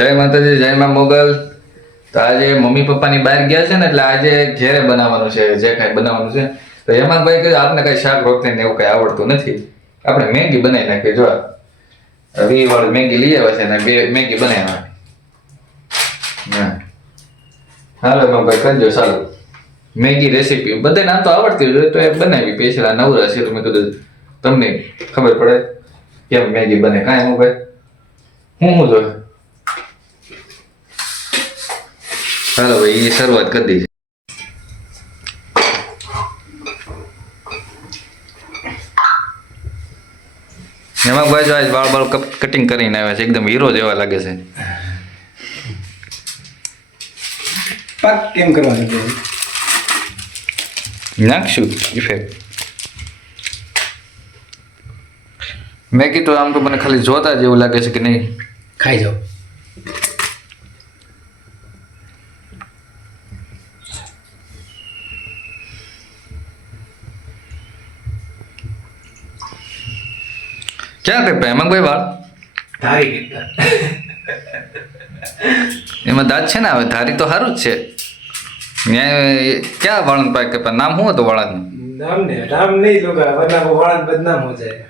જય માતાજી, જય માં મોગલ. તો આજે મમ્મી પપ્પાની બહાર ગયા છે ને, એટલે આજે ઘેરે બનાવવાનું છે, જે કાંઈ બનાવવાનું છે. તો એમાં ભાઈ કહ્યું આપણે કાંઈ શાક રોટલી ને એવું કાંઈ આવડતું નથી. આપણે મેગી બનાવી નાખીએ, જો વી વાળી મેગી લઈ આવે છે ને, બે મેગી બનાવી નાખી હાલો એમાં ભાઈ કરજો સારું મેગી રેસીપી. બધે નામ તો આવડતી હોય, તો એ બનાવી પેશલા નવરા છે તો મેં કીધું, તમને ખબર પડે કેમ મેગી બને? કાંઈ હું ભાઈ હું હું જોયું? ચાલો ભાઈ શરૂઆત કરી દઈએ એમાં ભાઈ જો આજ વાળ બાળ કટિંગ કરીને આવ્યા છે. એકદમ હીરો જેવા લાગે છે. પાક કેમ કરવાનું છે નાખશું ઇફેક્ટ મેં કીધું આમ તો મને ખાલી જોતા જ એવું લાગે છે કે નહીં. ખાઈ જાઓ. ક્યાં કપાય એમાં કોઈ વાળ? ધારી એમાં દાંત છે ને હવે? ધારી તો સારું જ છે. ન્યાય ક્યાં વાળન પાક કપાય નામ શું હતું વાળાનું? નામ ને નામ નહીં લોકા વરના બદનામ હો જાય.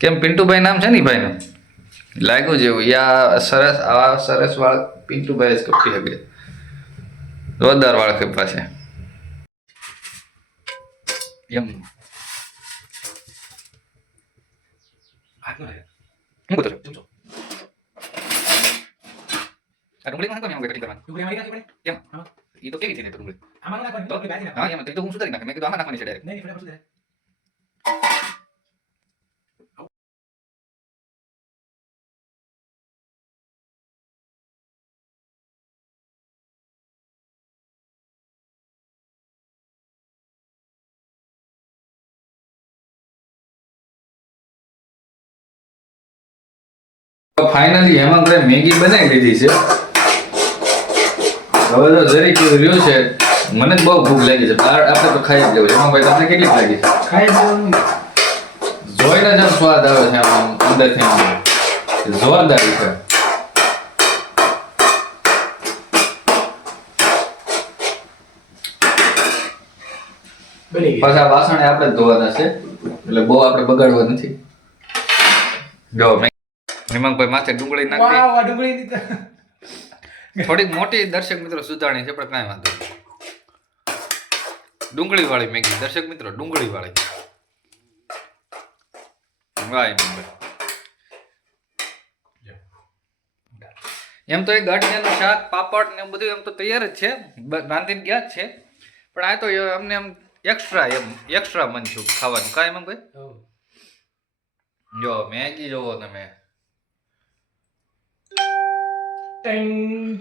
કેમ પિન્ટુભાઈ નામ છે ને ભાઈનું? લાગ્યું જેવું. યા સરસ આ સરસ વાળ પિન્ટુભાઈ જ કપી શકે જોરદાર વાળ કપા છે એમ. લે. શું કરું આ ડુંગળીમાં નાખો ને એમાં કટિંગ કરવાનું ડુંગળી મારી નાખી પડે? કેમ હા એ તો કેવી થઈ તો ડુંગળી આમાં નાખવાની, બાજી હા. એમાં તો તો હું સુધારી નાખે મેં કીધું આમાં નાખવાની છે ડાયરેક્ટ નહીં, નહીં, ફટાફટ સુધારે. ફાઇનલી હેમાંગભાઈ મેગી બનાવી દીધી છે. હવે તો જરીક રહ્યું છે. મને બહુ ભૂખ લાગી છે. બહાર આપણે તો ખાઈ જ લેવું છે. હેમાંગભાઈ તમને કેટલી લાગી છે? ખાઈ જવાનું. જોઈને જ સ્વાદ આવે છે આમ અંદરથી આમ. જોરદાર છે. પાછા વાસણ આપણે ધોવાના છે. એટલે બહુ આપણે બગાડવા નથી. જો હેમાંગભાઈ માથે ડુંગળી નાખી વાહ, વાહ, ડુંગળી તો- થોડીક મોટી દર્શક મિત્રો સુધારણી છે પણ કાંઈ વાંધો નહીં. ડુંગળી વાળી મેગી દર્શક મિત્રો ડુંગળી વાળી. વાહ એમ તો એ ગાંઠિયાનું શાક પાપડ ને એવું બધું એમ તો તૈયાર જ છે બાંધીને રાંધીને ગયા જ છે. પણ આ તો અમને એમ એક્સ્ટ્રા એમ એક્સ્ટ્રા મન છું ખાવાનું. કાંઈ એમ ભાઈ જો મેગી જોવો તમે. Ding.